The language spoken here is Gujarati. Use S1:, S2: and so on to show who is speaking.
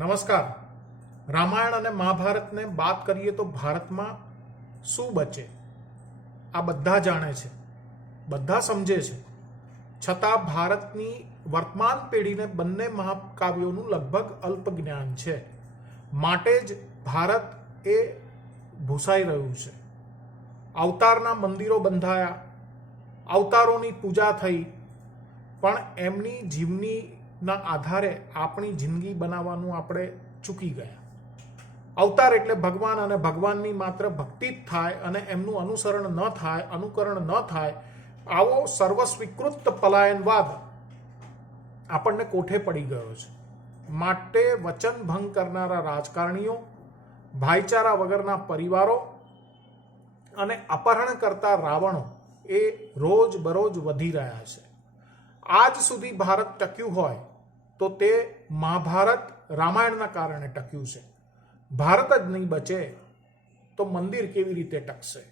S1: નમસ્કાર. રામાયણ અને મહાભારતને વાત કરીએ તો ભારતમાં શું બચે? આ બધા જાણે છે. બધા સમજે છે. છતાં ભારતની વર્તમાન પેઢીને બંને મહાકાવ્યોનું લગભગ અલ્પ જ્ઞાન છે. માટે જ ભારત એ ભૂસાઈ રહ્યું છે. અવતારના મંદિરો બંધાયા. અવતારોની પૂજા થઈ. પણ એમની જીવનીના આધારે આપણી જિંદગી બનાવવાનું આપણે ચૂકી ગયા. અવતાર એટલે ભગવાન અને ભગવાનની માત્ર ભક્તિ જ થાય અને એમનું અનુસરણ ન થાય, અનુકરણ ન થાય, આવો સર્વસ્વીકૃત પલાયનવાદ આપણને કોઠે પડી ગયો છે. માટે વચન ભંગ કરનારા રાજકારણીઓ, ભાઈચારા વગરના પરિવારો અને અપહરણ કરતા રાવણો એ રોજ બરોજ વધી રહ્યા છે. આજ સુધી ભારત ટક્યું હોય તો તે મહાભારત રામાયણના કારણે ટક્યું છે. ભારત જ નહીં બચે તો મંદિર કેવી રીતે ટકશે?